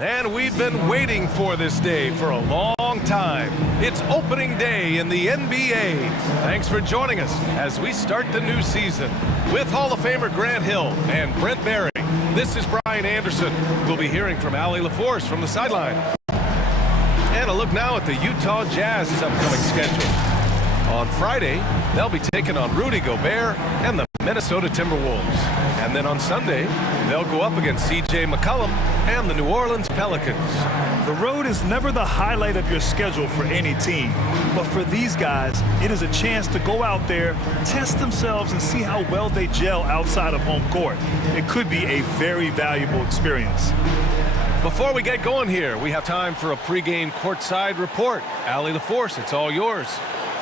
And we've been waiting for this day for a long time. It's opening day in the NBA. Thanks for joining us as we start the new season. With Hall of Famer Grant Hill and Brent Barry, this is Brian Anderson. We'll be hearing from Allie LaForce from the sideline. And a look now at the Utah Jazz's upcoming schedule. On Friday, they'll be taking on Rudy Gobert and the Minnesota Timberwolves. And then on Sunday, they'll go up against C.J. McCollum and the New Orleans Pelicans. The road is never the highlight of your schedule for any team. But for these guys, it is a chance to go out there, test themselves, and see how well they gel outside of home court. It could be a very valuable experience. Before we get going here, we have time for a pregame courtside report. Allie LaForce, it's all yours.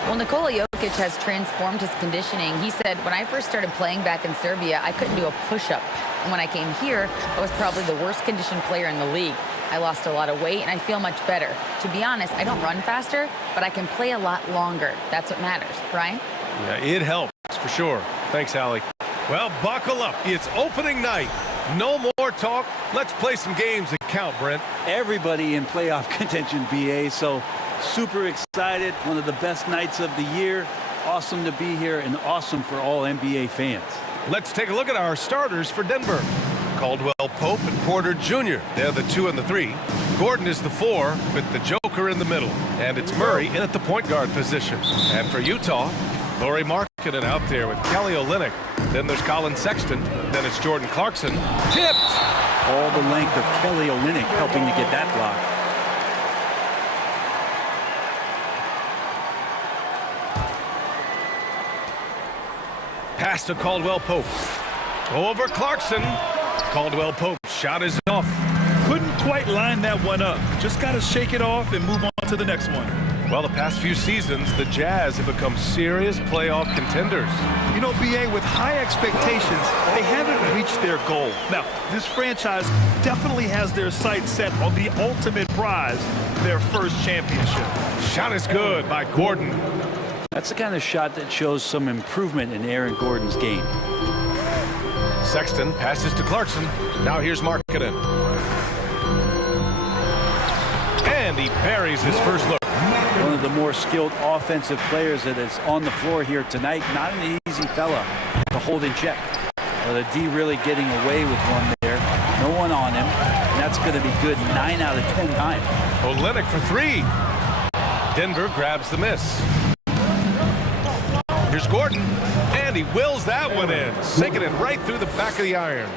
Well, Nikola Jokic has transformed his conditioning. He said, when I first started playing back in Serbia, I couldn't do a push-up. And when I came here, I was probably the worst conditioned player in the league. I lost a lot of weight, and I feel much better. To be honest, I don't run faster, but I can play a lot longer. That's what matters. Brian? Yeah, it helps, for sure. Thanks, Allie. Well, buckle up. It's opening night. No more talk. Let's play some games that count, Brent. Everybody in playoff contention, BA, so super excited. One of the best nights of the year. Awesome to be here and awesome for all NBA fans. Let's take a look at our starters for Denver. Caldwell Pope and Porter Jr. They're the 2 and the 3. Gordon is the 4 with the Joker in the middle. And it's Murray in at the point guard position. And for Utah, Lauri Markkanen out there with Kelly Olynyk. Then there's Colin Sexton. Then it's Jordan Clarkson. Tipped! All the length of Kelly Olynyk helping to get that block. Pass to Caldwell Pope. Over Clarkson. Caldwell Pope shot is off. Couldn't quite line that one up. Just got to shake it off and move on to the next one. Well, the past few seasons, the Jazz have become serious playoff contenders. You know, BA, with high expectations, they haven't reached their goal. Now, this franchise definitely has their sights set on the ultimate prize, their first championship. Shot is good by Gordon. That's the kind of shot that shows some improvement in Aaron Gordon's game. Sexton passes to Clarkson. Now here's Markkanen. And he buries his first look. One of the more skilled offensive players that is on the floor here tonight. Not an easy fella to hold in check. Well, the D really getting away with one there. No one on him. And that's going to be good 9 out of 10 times. Olynyk for 3. Denver grabs the miss. Here's Gordon, and he wills that one in, sinking it right through the back of the iron.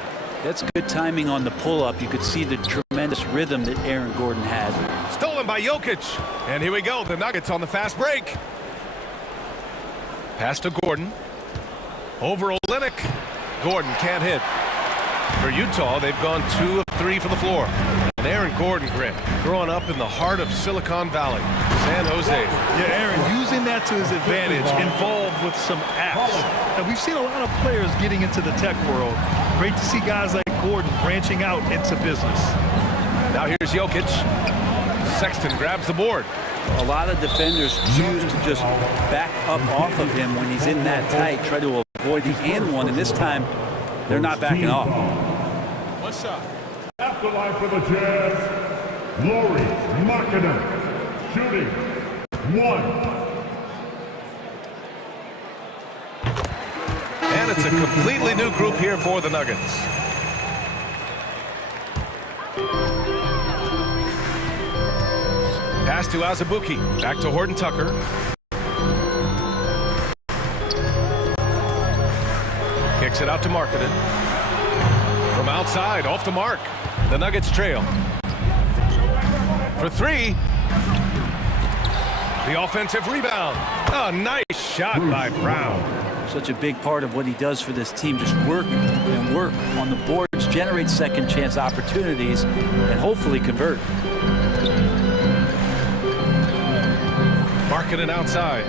That's good timing on the pull-up. You could see the tremendous rhythm that Aaron Gordon had. Stolen by Jokic, and here we go, the Nuggets on the fast break. Pass to Gordon. Over Olynyk. Gordon can't hit. For Utah, they've gone 2 of 3 from the floor. And Aaron Gordon, growing up in the heart of Silicon Valley, San Jose. Yeah, Aaron, using that to his advantage, involved with some apps. And we've seen a lot of players getting into the tech world. Great to see guys like Gordon branching out into business. Now here's Jokic. Sexton grabs the board. A lot of defenders choose to just back up off of him when he's in that tight, try to avoid the and one, and this time they're not backing off. One shot. After line for the Jazz, Lauri Markkanen, shooting 1. And it's a completely new group here for the Nuggets. Pass to Azubuike. Back to Horton Tucker. Kicks it out to Markkanen. From outside, off the mark. The Nuggets trail. For 3. The offensive rebound. A nice shot by Brown. Such a big part of what he does for this team. Just work and work on the boards, generate second chance opportunities, and hopefully convert. Markkanen outside.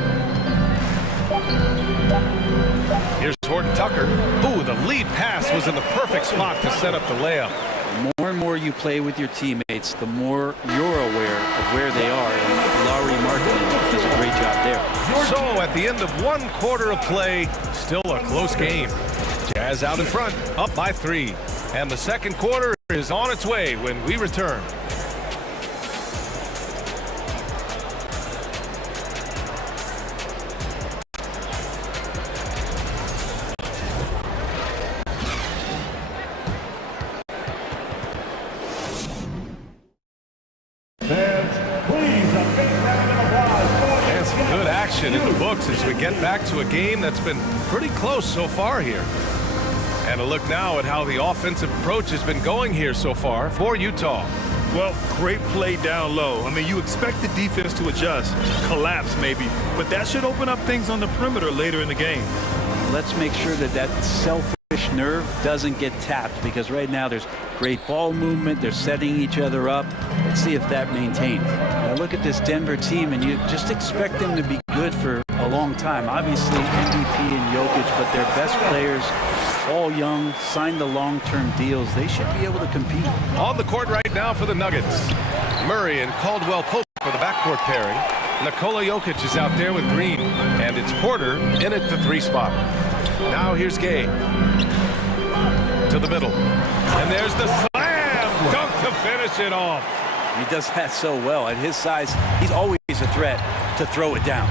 Here's Horton Tucker. Ooh, the lead pass was in the perfect spot to set up the layup. The more and more you play with your teammates, the more you're aware of where they are. And Lauri Markkanen does a great job there. So at the end of 1 quarter of play, still a close game. Jazz out in front, up by 3. And the second quarter is on its way when we return. possession in the books as we get back to a game that's been pretty close so far here. And a look now at how the offensive approach has been going here so far for Utah. Well, great play down low. I mean, you expect the defense to adjust, collapse maybe, but that should open up things on the perimeter later in the game. Let's make sure that that selfish nerve doesn't get tapped, because right now there's great ball movement. They're setting each other up. Let's see if that maintains. Now look at this Denver team, and you just expect them to be good for a long time. Obviously MVP and Jokic, but their best players, all young, signed the long-term deals. They should be able to compete. On the court right now for the Nuggets, Murray and Caldwell Pope for the backcourt pairing. Nikola Jokic is out there with Green, and it's Porter in at the 3 spot. Now here's Gay to the middle, and there's the slam dunk to finish it off. He does that so well. At his size, he's always a threat to throw it down.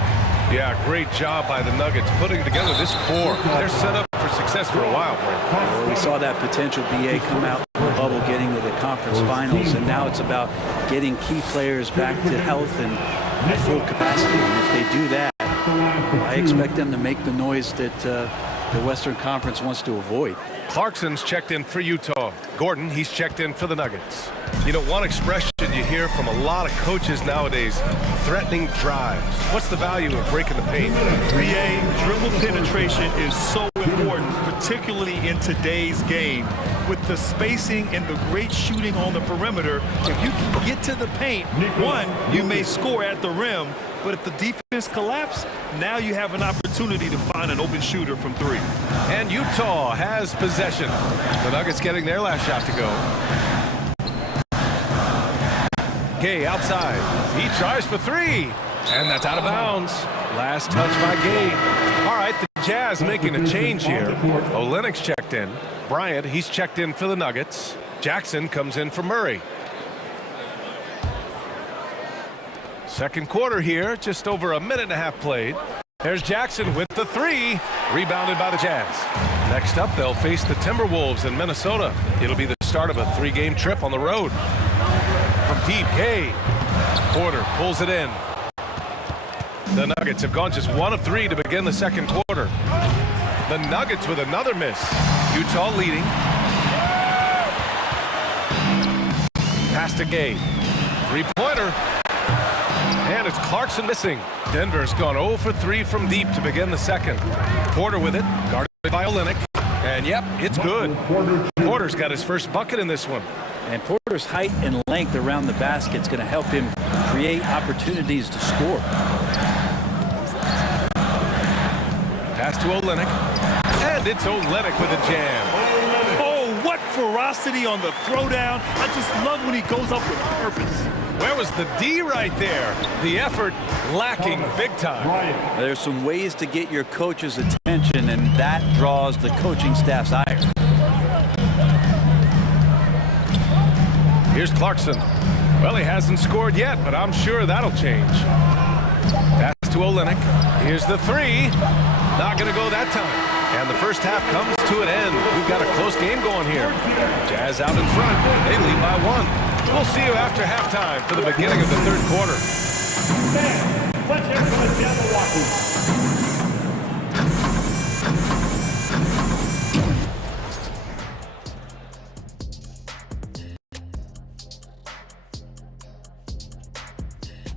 Yeah, great job by the Nuggets putting together this core. They're set up for success for a while, Brent. Well, we saw that potential BA come out of the bubble, getting to the conference finals, and now it's about getting key players back to health and at full capacity. And if they do that, I expect them to make the noise that the Western Conference wants to avoid. Clarkson's checked in for Utah. Gordon, he's checked in for the Nuggets. You know, one expression you hear from a lot of coaches nowadays, threatening drives. What's the value of breaking the paint? BA, dribble penetration is so important, particularly in today's game. With the spacing and the great shooting on the perimeter, if you can get to the paint, one, you may score at the rim, but if the defense collapses, now you have an opportunity to find an open shooter from 3. And Utah has possession. The Nuggets getting their last shot to go. Gay outside. He tries for 3. And that's out of bounds. Last touch by Gay. All right, the Jazz making a change here. Olynyk's checked in. Bryant, he's checked in for the Nuggets. Jackson comes in for Murray. Second quarter here, just over a minute and a half played. There's Jackson with the 3, rebounded by the Jazz. Next up, they'll face the Timberwolves in Minnesota. It'll be the start of a 3-game trip on the road. From deep, Gay. Porter pulls it in. The Nuggets have gone just 1 of 3 to begin the second quarter. The Nuggets with another miss. Utah leading. Pass to Gay. 3-pointer. And it's Clarkson missing. Denver's gone 0 for 3 from deep to begin the second. Porter with it, guarded by Olynyk. And yep, it's good. Porter's got his first bucket in this one. And Porter's height and length around the basket is going to help him create opportunities to score. Pass to Olynyk. And it's Olynyk with a jam. Oh, what ferocity on the throwdown. I just love when he goes up with purpose. Where was the D right there? The effort lacking big time. There's some ways to get your coach's attention, and that draws the coaching staff's ire. Here's Clarkson. Well, he hasn't scored yet, but I'm sure that'll change. Pass to Olynyk. Here's the 3. Not going to go that time. And the first half comes to an end. We've got a close game going here. Jazz out in front. They lead by 1. We'll see you after halftime for the beginning of the third quarter. Let's hear from the Jabberwocky.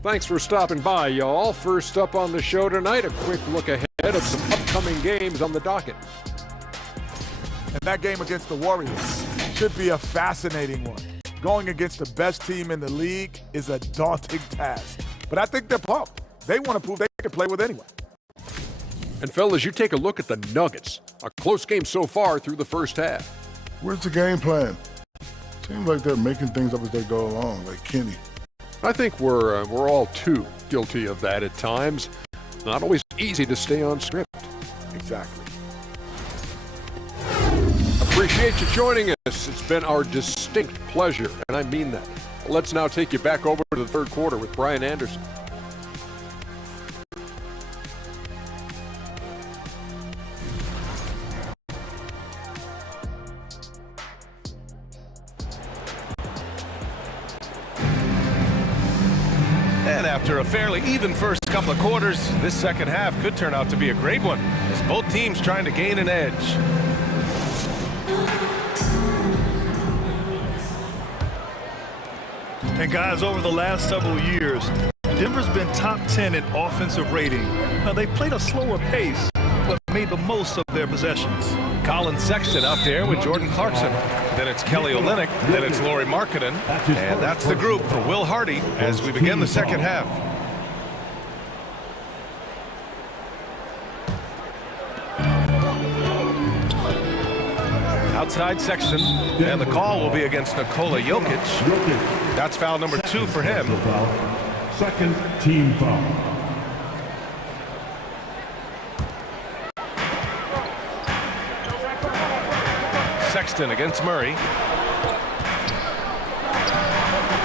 Thanks for stopping by, y'all. First up on the show tonight, a quick look ahead of some upcoming games on the docket. And that game against the Warriors should be a fascinating one. Going against the best team in the league is a daunting task. But I think they're pumped. They want to prove they can play with anyone. And fellas, you take a look at the Nuggets. A close game so far through the first half. Where's the game plan? Seems like they're making things up as they go along, like Kenny. I think we're all too guilty of that at times. Not always easy to stay on script. Exactly. Appreciate you joining us. It's been our distinct pleasure, and I mean that. Let's now take you back over to the third quarter with Brian Anderson. And after a fairly even first couple of quarters, this second half could turn out to be a great one as both teams trying to gain an edge. And guys, over the last several years, Denver's been top 10 in offensive rating. Now, they've played a slower pace, but made the most of their possessions. Colin Sexton out there with Jordan Clarkson. Then it's Kelly Olynyk. Then it's Lauri Markkanen. And that's the group for Will Hardy as we begin the second half. Outside Sexton, and the call will be against Nikola Jokic. That's foul number 2 for him. Second team foul. Sexton against Murray.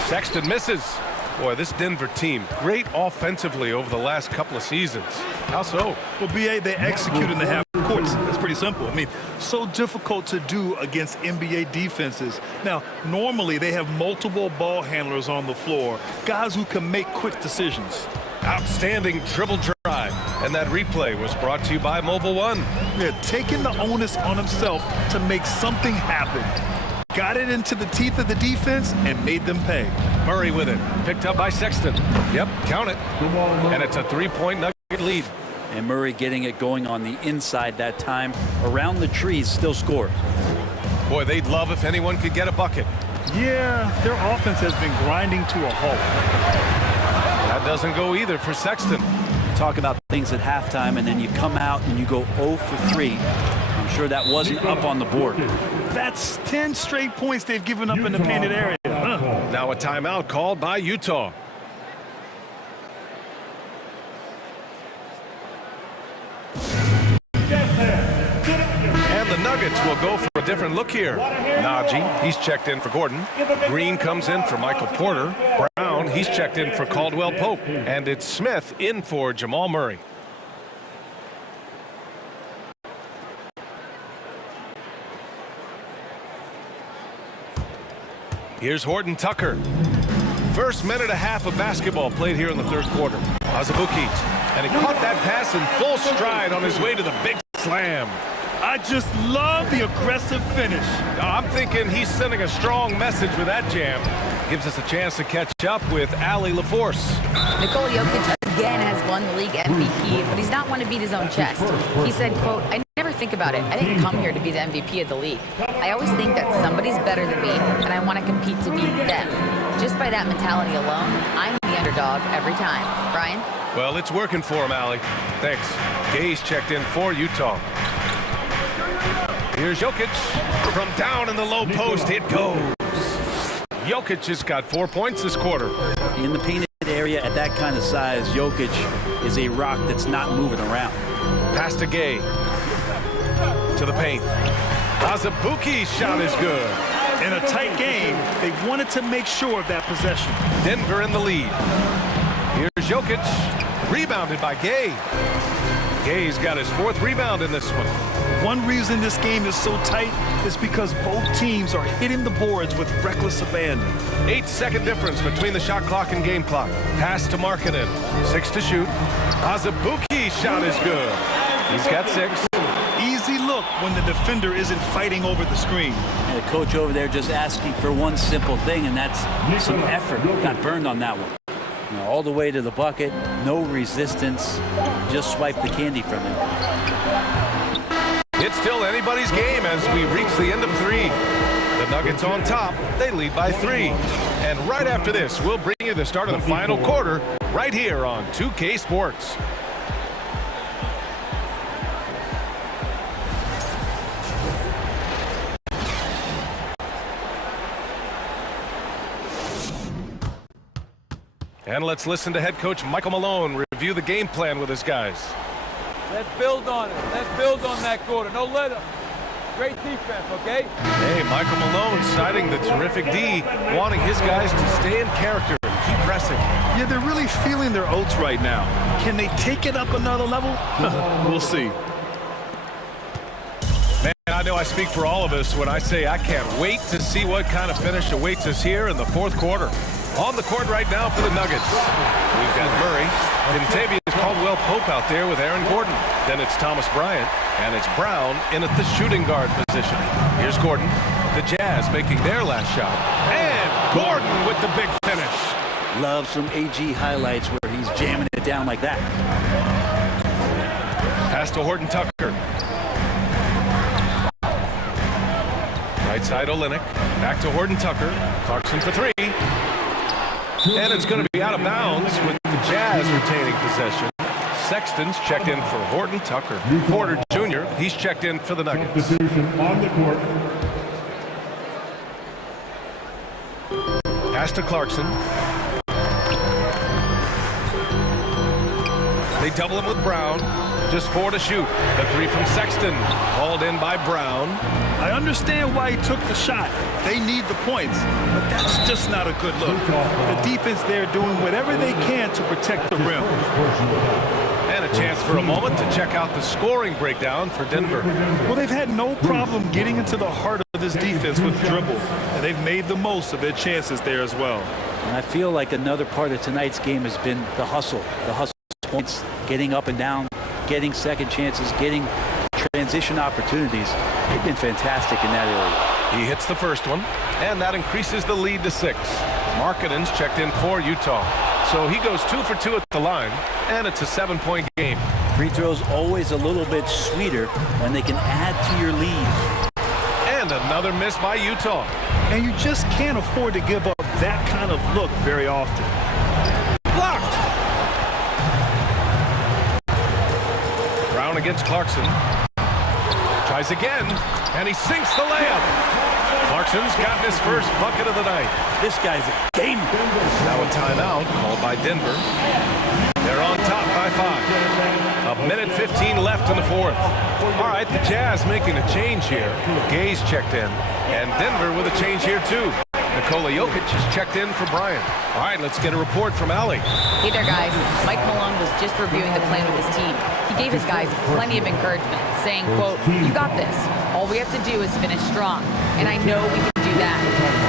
Sexton misses. Boy, this Denver team, great offensively over the last couple of seasons. How so? Well, BA, they execute in the half court. That's pretty simple. I mean, so difficult to do against NBA defenses. Now, normally they have multiple ball handlers on the floor, guys who can make quick decisions. Outstanding dribble drive. And that replay was brought to you by Mobile One. Yeah, taking the onus on himself to make something happen. Got it into the teeth of the defense and made them pay. Murray with it. Picked up by Sexton. Yep, count it. And it's a 3-point Nugget lead. And Murray getting it going on the inside that time. Around the trees, still score. Boy, they'd love if anyone could get a bucket. Yeah, their offense has been grinding to a halt. That doesn't go either for Sexton. Talk about things at halftime, and then you come out and you go 0 for 3. I'm sure that wasn't up on the board. That's 10 straight points they've given up in the painted area. Now a timeout called by Utah. And the Nuggets will go for a different look here. Najee, he's checked in for Gordon. Green comes in for Michael Porter. Brown, he's checked in for Caldwell Pope. And it's Smith in for Jamal Murray. Here's Horton Tucker. First minute and a half of basketball played here in the third quarter. Azubuike, and he caught that pass in full stride on his way to the big slam. I just love the aggressive finish. I'm thinking he's sending a strong message with that jam. Gives us a chance to catch up with Allie LaForce. Nikola Jokic again has won the league MVP, but he's not one to beat his own chest. He said, quote, "I never think about it. I didn't come here to be the MVP of the league. I always think that somebody's better than me, and I want to compete to beat them. Just by that mentality alone, I'm the underdog every time." Brian? Well, it's working for him, Allie. Thanks. Gay's checked in for Utah. Here's Jokic. From down in the low post, it goes. Jokic has got 4 points this quarter. In the painted area at that kind of size, Jokic is a rock that's not moving around. Pass to Gay. To the paint. Azubuike's shot is good. In a tight game, they wanted to make sure of that possession. Denver in the lead. Here's Jokic. Rebounded by Gay. Gay's got his 4th rebound in this one. One reason this game is so tight is because both teams are hitting the boards with reckless abandon. 8-second difference between the shot clock and game clock. Pass to Markkanen. 6 to shoot. Azubuike's shot is good. He's got 6. Easy look when the defender isn't fighting over the screen. And the coach over there just asking for one simple thing, and that's some effort. Got burned on that one. You know, all the way to the bucket, no resistance, just swipe the candy from him. It's still anybody's game as we reach the end of 3. The Nuggets on top. They lead by 3. And right after this, we'll bring you the start of the final quarter right here on 2K Sports. And let's listen to head coach Michael Malone review the game plan with his guys. Let's build on it. Let's build on that quarter. No let up. Great defense, okay? Hey, Michael Malone citing the terrific D, wanting his guys to stay in character and keep pressing. Yeah, they're really feeling their oats right now. Can they take it up another level? We'll see. Man, I know I speak for all of us when I say I can't wait to see what kind of finish awaits us here in the 4th quarter. On the court right now for the Nuggets. We've got Murray. Kentavious Caldwell-Pope out there with Aaron Gordon. Then it's Thomas Bryant. And it's Brown in at the shooting guard position. Here's Gordon. The Jazz making their last shot. And Gordon with the big finish. Love some AG highlights where he's jamming it down like that. Pass to Horton Tucker. Right side Olynyk. Back to Horton Tucker. Clarkson for three. And it's going to be out of bounds with the Jazz retaining possession. Sexton's checked in for Horton Tucker. Porter Jr., he's checked in for the Nuggets. Substitution on the court. Pass to Clarkson. They double him with Brown. Just 4 to shoot. The three from Sexton. Hauled in by Brown. I understand why he took the shot. They need the points, but that's just not a good look. The defense there doing whatever they can to protect the rim. And a chance for a moment to check out the scoring breakdown for Denver. Well, they've had no problem getting into the heart of this defense with dribble, and they've made the most of their chances there as well. And I feel like another part of tonight's game has been the hustle points, getting up and down, getting second chances, getting transition opportunities. They've been fantastic in that area. He hits the first one, and that increases the lead to 6. Markkanen's checked in for Utah. So he goes 2 for 2 at the line, and it's a 7-point game. Free throws always a little bit sweeter when they can add to your lead. And another miss by Utah. And you just can't afford to give up that kind of look very often. Blocked! Brown against Clarkson. Tries again, and he sinks the layup. Clarkson's gotten his first bucket of the night. This guy's a gamer. Now a timeout called by Denver. They're on top by 5. 1:15 left in the fourth. All right, the Jazz making a change here. Gay's checked in, and Denver with a change here too. Nikola Jokic is checked in for Bryant. All right, let's get a report from Allie. Hey there, guys. Mike Malone was just reviewing the plan with his team. He gave his guys plenty of encouragement, saying, quote, "You got this. All we have to do is finish strong. And I know we can do that."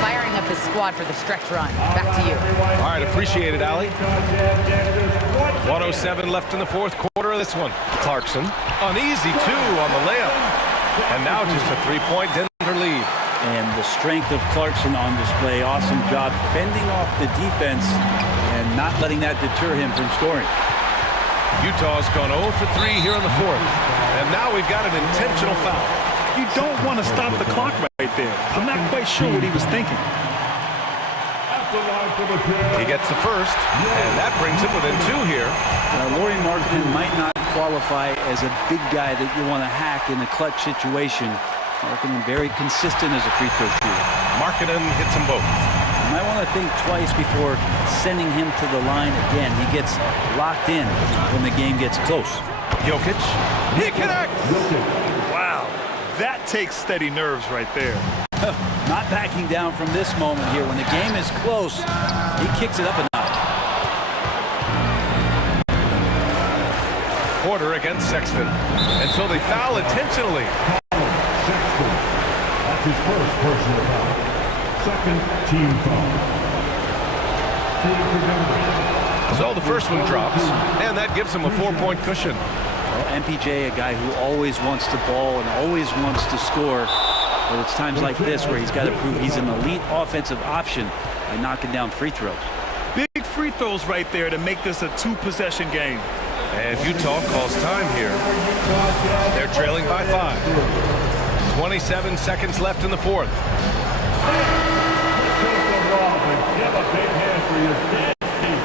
Firing up his squad for the stretch run. Back to you. All right, appreciate it, Allie. 1:07 left in the fourth quarter of this one. Clarkson, an easy 2 on the layup. And now just a 3-point Denver lead. And the strength of Clarkson on display. Awesome job fending off the defense and not letting that deter him from scoring. Utah's gone 0 for 3 here in the fourth. And now we've got an intentional foul. You don't want to stop the clock right there. I'm not quite sure what he was thinking. He gets the first, and that brings him within 2 here. Now, Lauri Markkanen might not qualify as a big guy that you want to hack in a clutch situation. Markkanen very consistent as a free throw shooter. Markkanen hits them both. You might want to think twice before sending him to the line again. He gets locked in when the game gets close. Jokic, he connects! Wow, that takes steady nerves right there. Not backing down from this moment here. When the game is close, he kicks it up a notch. Porter against Sexton. And so they foul intentionally. Sexton. That's his first personal foul. Second team foul. So the first one drops, and that gives him a 4-point cushion. Well, MPJ, a guy who always wants to ball and always wants to score. But it's times like this where he's got to prove he's an elite offensive option by knocking down free throws. Big free throws right there to make this a 2-possession game. And Utah calls time here. They're trailing by 5. 27 seconds left in the fourth. Give a big hand for your dead team.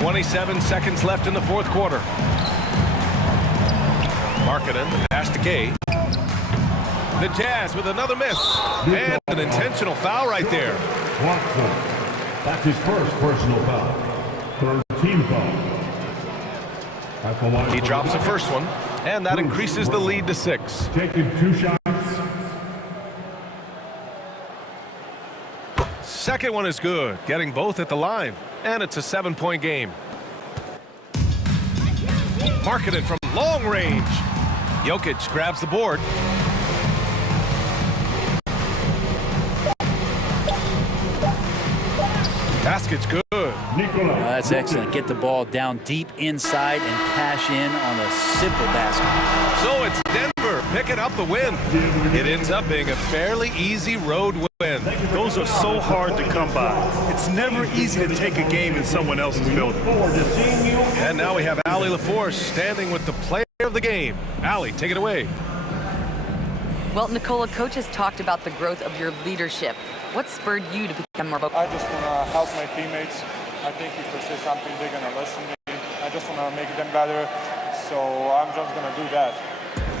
.27 seconds left in the fourth quarter. Markkanen, the pass to Gay. The Jazz with another miss. And an intentional foul right there. Watson. That's his first personal foul. Third team foul. At the line He drops the first one, and that increases the lead to 6. Taking 2 shots. Second one is good, getting both at the line, and it's a 7-point game. Markkanen from long range. Jokic grabs the board. Basket's good. That's excellent. Get the ball down deep inside and cash in on a simple basket. So it's Denver picking up the win. It ends up being a fairly easy road win. Those are so hard to come by. It's never easy to take a game in someone else's building. And now we have Allie LaForce standing with the player of the game. Allie, take it away. Well, Nikola, coach has talked about the growth of your leadership. What spurred you to become more vocal? I just want to help my teammates. I think if I say something, they're going to listen to me. I just want to make them better, so I'm just going to do that.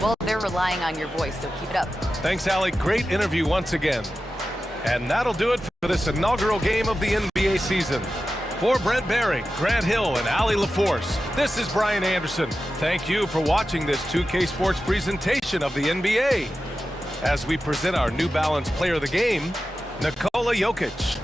Well, they're relying on your voice, so keep it up. Thanks, Allie. Great interview once again. And that'll do it for this inaugural game of the NBA season. For Brent Barry, Grant Hill, and Allie LaForce, this is Brian Anderson. Thank you for watching this 2K Sports presentation of the NBA. As we present our New Balance Player of the Game, Nikola Jokic.